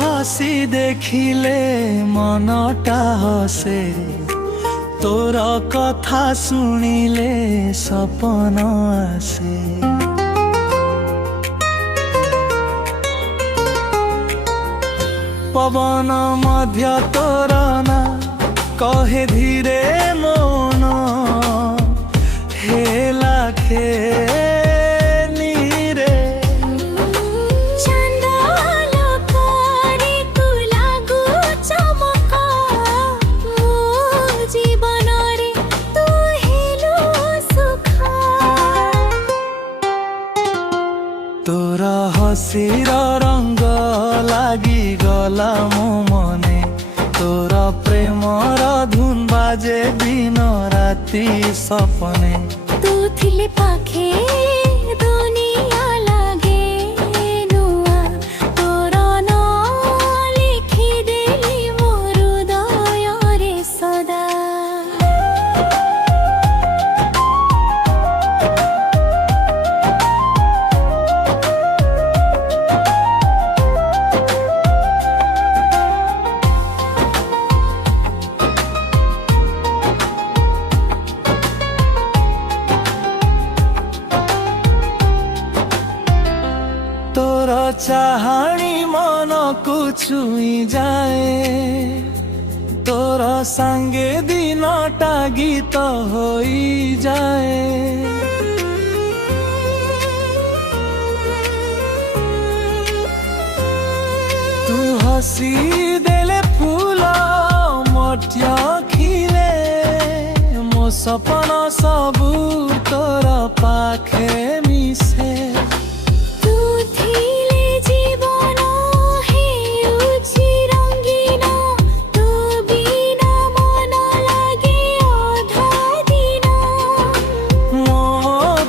হাসি দেখিলে মনটা হসে, তোর কথা শুনিলে সপন আসে। পবন মধ্য তোর না কহে ধীরে মন, হেলা খে তোর হসির রঙ্গ লাগি গলা মো মনে, তোর প্রেমর ধুন বাজে দিন রাতি সপনে। তু থিলে পাখে দুনিয়া লাগে নুয়া, তোর না লিখি দেলি মোর হৃদয়রে সদা। তোর চাহানি মনকু ছুঁই যায়, তোর সাঙ্গে দিনটা গীত হই যায়। তু হসি দেলে ফুল মঠ্য খিলে, মো সপন সবু তোর পাখে মিশে।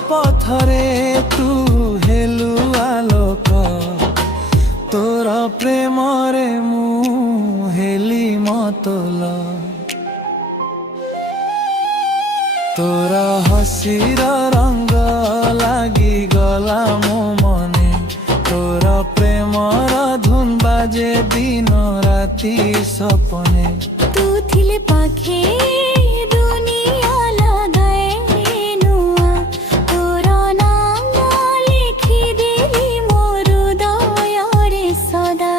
পথরে তু হেলু আলোক, তোর প্রেমরে মু হেলি মতল। তোর হসির রঙ্গ লাগি গলা মো মনে, তোর প্রেমর ধুন বাজে দিন রাতি সপনে। তু থিলে পাখে দুনিয়া লাগায় নুয়া, তোর নাম লিখি দেলি মোর হৃদয়রে সদা।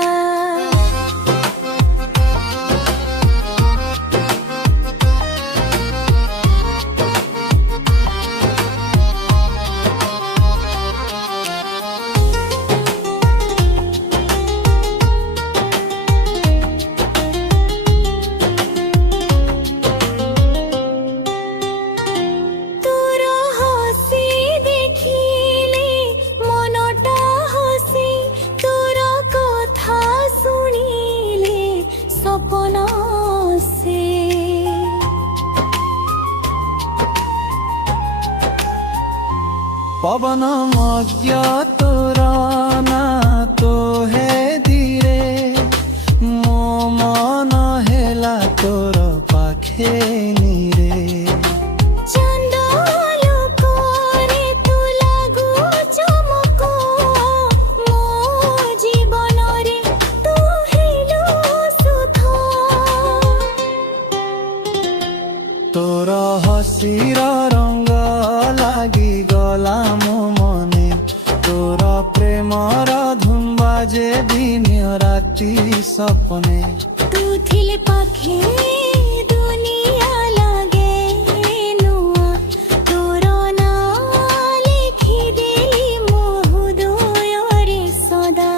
পবন মধ্য তোর না তো হে ধীরে, মো মন হেলা তোর পাখে নিরে। তোর হসির রঙ্গ লাগি গলা মো মনে, তোর প্রেমর ধুম বাজে দিন রাতি সপনে। তু থিলে পাখে দুনিয়া লাগে নুয়া, তোর না লিখি দেলি মোর হৃদয়রে সদা।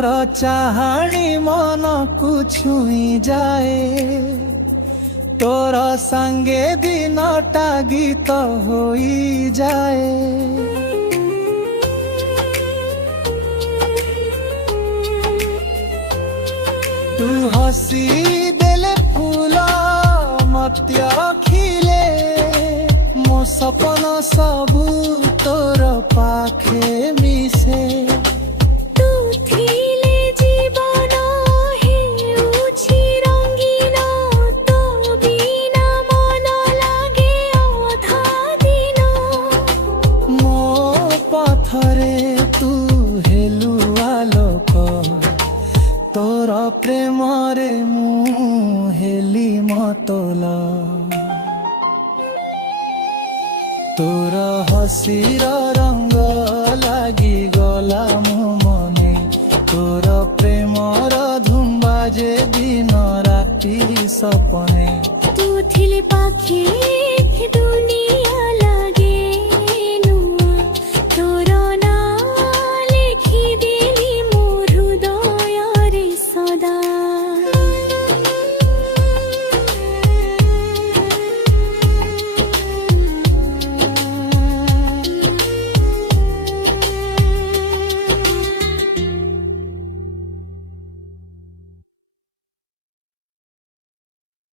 ତୋର ଚାହାଣୀ ମନକୁ ଛୁଇଁ ଯାଏ ତୋର ସାଙ୍ଗେ ଦିନଟା ଗୀତ ହୋଇଯାଏ ତୁ ହସି ଦେଲେ ଫୁଲ ମତ୍ୟ ଖିଲେ ମୋ ସପନ ସବୁ ତୋର ପାଖେ ମିଶେ ତୁ ଥିଲେ ଜୀବନ ହେଉଛି ରଙ୍ଗୀନ ତୋ ବିନା ମନ ଲାଗେ ଅଧା ଦିନ ମୋ ପଥରେ ତୁ ହେଲୁ ଆଲୋକ ତୋର ପ୍ରେମରେ ମୁଁ ହେଲି ମତଲ ତୋର ହସିର ରଙ୍ଗ ଲାଗିଗଲା ମୋ ମନେ ତୋର ପ୍ରେମର ଧୁମ୍ ବାଜେ ଦିନ ରାତି ସପନେ ତୁ ଥିଲେ ପାଖେ ଦୁନିଆ